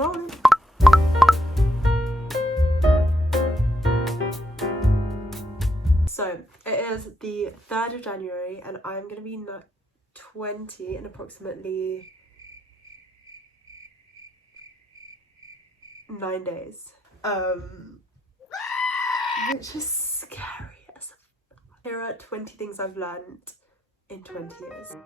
on. So it is the 3rd of January and I'm going to be 20 in approximately 9 days. Which is scary as Here are 20 things I've learned in 20 years.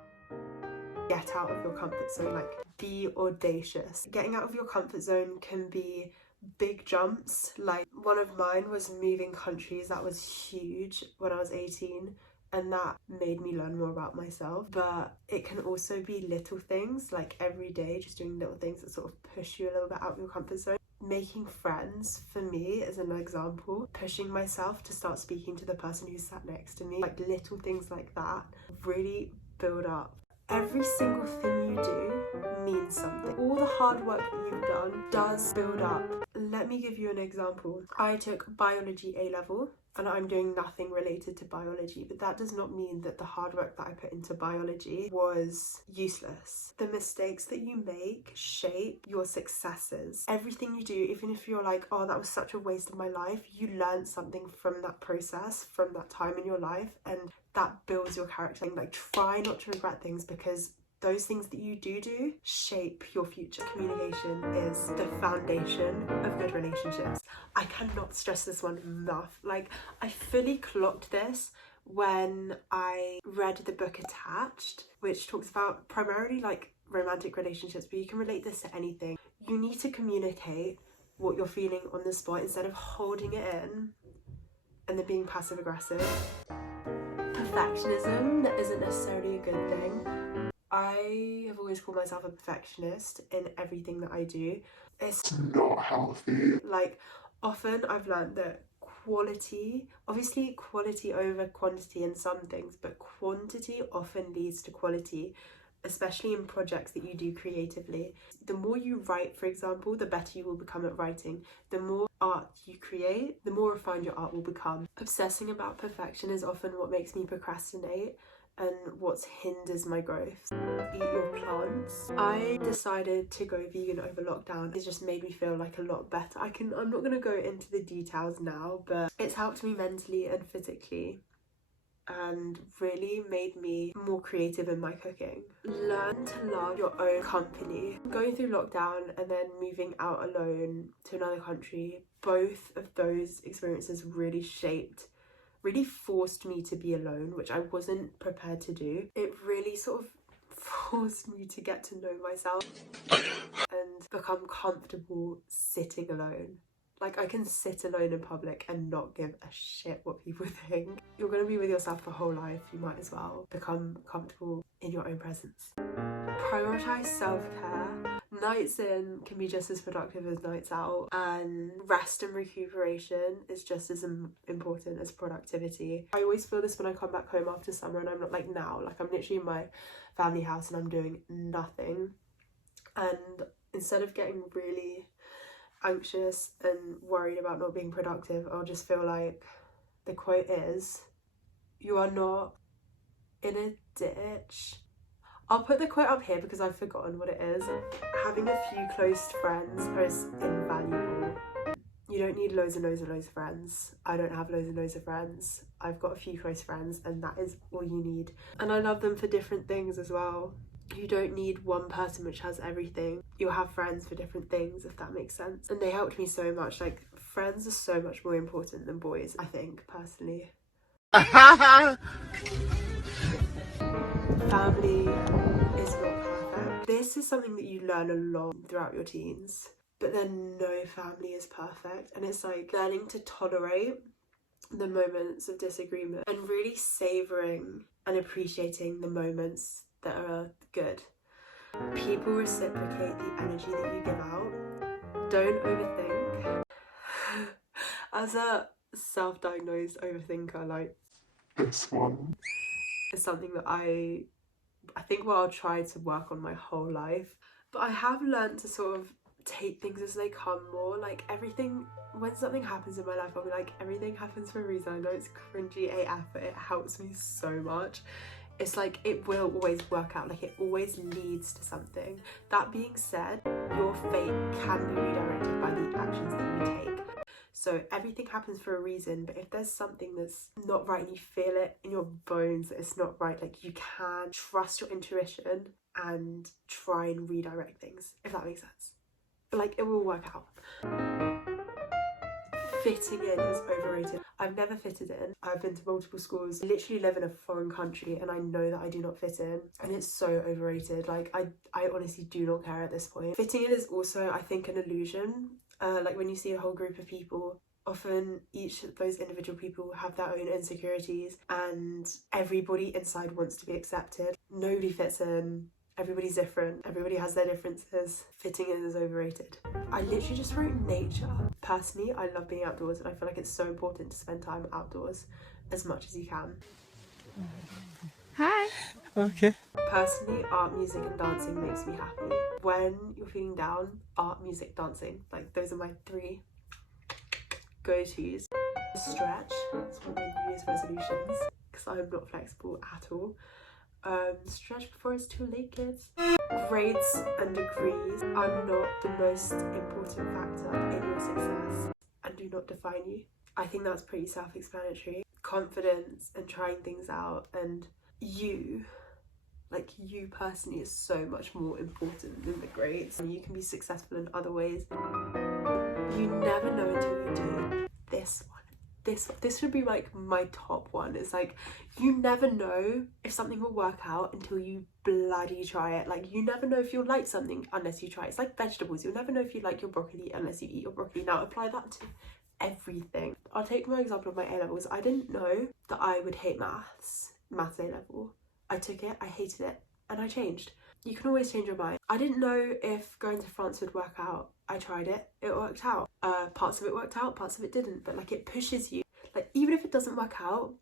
Get out of your comfort zone, like be audacious. Getting out of your comfort zone can be big jumps. Like one of mine was moving countries. That was huge when I was 18 and that made me learn more about myself. But it can also be little things, like every day just doing little things that sort of push you a little bit out of your comfort zone. Making friends, for me, as an example, pushing myself to start speaking to the person who sat next to me, like little things like that really build up. Every single thing you do means something. All the hard work that you've done does build up. Let me give you an example. I took biology A-level and I'm doing nothing related to biology, but that does not mean that the hard work that I put into biology was useless. The mistakes that you make shape your successes. Everything you do, even if you're like, oh, that was such a waste of my life, you learn something from that process, from that time in your life, and that builds your character. Like, try not to regret things because those things that you do shape your future. Communication is the foundation of good relationships. I cannot stress this one enough. Like, I fully clocked this when I read the book Attached, which talks about primarily like romantic relationships, but you can relate this to anything. You need to communicate what you're feeling on the spot instead of holding it in and then being passive aggressive. Perfectionism isn't necessarily a good thing. I have always called myself a perfectionist in everything that I do. It's not healthy. Like, often I've learned that quality, obviously quality over quantity in some things, but quantity often leads to quality, especially in projects that you do creatively. The more you write, for example, the better you will become at writing. The more art you create, the more refined your art will become. Obsessing about perfection is often what makes me procrastinate and what hinders my growth. Eat your plants. I decided to go vegan over lockdown. It just made me feel like a lot better. I'm not going to go into the details now, but it's helped me mentally and physically and really made me more creative in my cooking. Learn to love your own company. Going through lockdown and then moving out alone to another country, both of those experiences really forced me to be alone, which I wasn't prepared to do. It really sort of forced me to get to know myself and become comfortable sitting alone. Like, I can sit alone in public and not give a shit what people think. You're going to be with yourself for whole life. You might as well become comfortable in your own presence. Prioritize self-care. Nights in can be just as productive as nights out, and rest and recuperation is just as important as productivity. I always feel this when I come back home after summer and I'm not like now, like I'm literally in my family house and I'm doing nothing, and instead of getting really anxious and worried about not being productive, I'll just feel like the quote is, you are not in a ditch. I'll put the quote up here because I've forgotten what it is. Having a few close friends is invaluable. You don't need loads and loads and loads of friends. I don't have loads and loads of friends. I've got a few close friends and that is all you need. And I love them for different things as well. You don't need one person which has everything. You'll have friends for different things, if that makes sense. And they helped me so much. Like, friends are so much more important than boys, I think, personally. Family is not perfect. This is something that you learn a lot throughout your teens. But then no family is perfect. And it's like learning to tolerate the moments of disagreement and really savouring and appreciating the moments that are good. People reciprocate the energy that you give out. Don't overthink. As a self-diagnosed overthinker, like, this one is something that I think what I'll try to work on my whole life. But I have learned to sort of take things as they come more. Like, everything, when something happens in my life, I'll be like, everything happens for a reason. I know it's cringy AF, but it helps me so much. It's like it will always work out, like it always leads to something. That being said, your fate can be redirected by the actions that you take. So everything happens for a reason, but if there's something that's not right and you feel it in your bones that it's not right, like you can trust your intuition and try and redirect things, if that makes sense. But like it will work out. Fitting in is overrated. I've never fitted in. I've been to multiple schools. I literally live in a foreign country and I know that I do not fit in, and it's so overrated. Like I honestly do not care at this point. Fitting in is also, I think, an illusion. Like when you see a whole group of people, often each of those individual people have their own insecurities and everybody inside wants to be accepted. Nobody fits in. Everybody's different. Everybody has their differences. Fitting in is overrated. I literally just wrote nature. Personally, I love being outdoors and I feel like it's so important to spend time outdoors as much as you can. Hi. Okay. Personally, art, music and dancing makes me happy. When you're feeling down, art, music, dancing. Like those are my 3 go-tos. Stretch. It's one of my New Year's resolutions because I'm not flexible at all. Stretch before it's too late, kids. Grades and degrees are not the most important factor in your success and do not define you. I think that's pretty self-explanatory. Confidence and trying things out and you personally is so much more important than the grades. And you can be successful in other ways. You never know until you do. This should be like my top one. It's like you never know if something will work out until you bloody try it. Like you never know if you'll like something unless you try it. It's like vegetables. You'll never know if you like your broccoli unless you eat your broccoli. Now apply that to everything. I'll take my example of my A-levels. I didn't know that I would hate maths A-level. I took it, I hated it, and I changed. You can always change your mind. I didn't know if going to France would work out. I tried it, it worked out. Parts of it worked out, parts of it didn't, but like it pushes you. Like even if it doesn't work out,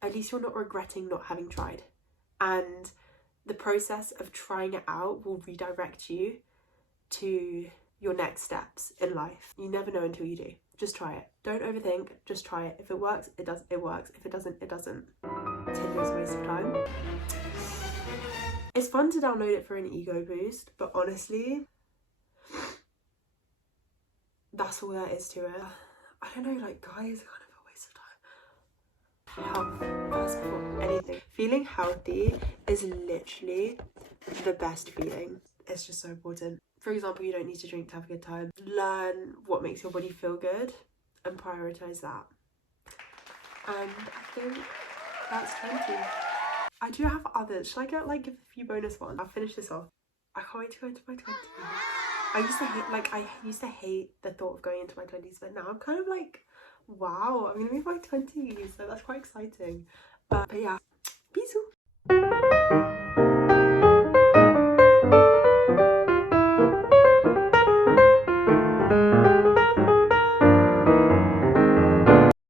at least you're not regretting not having tried. And the process of trying it out will redirect you to your next steps in life. You never know until you do. Just try it. Don't overthink, just try it. If it works, it works. If it doesn't, it doesn't. Tinder's a waste of time. It's fun to download it for an ego boost, but honestly, that's all there is to it. I don't know, like guys are kind of a waste of time. Health, first before anything. Feeling healthy is literally the best feeling. It's just so important. For example, you don't need to drink to have a good time. Learn what makes your body feel good and prioritise that. And I think that's 20. I do have others. Should I get like give a few bonus ones? I'll finish this off. I can't wait to go into my 20s. I used to hate the thought of going into my 20s, but now I'm kind of like, wow, I'm gonna be in my 20s, so that's quite exciting. But yeah, bisous.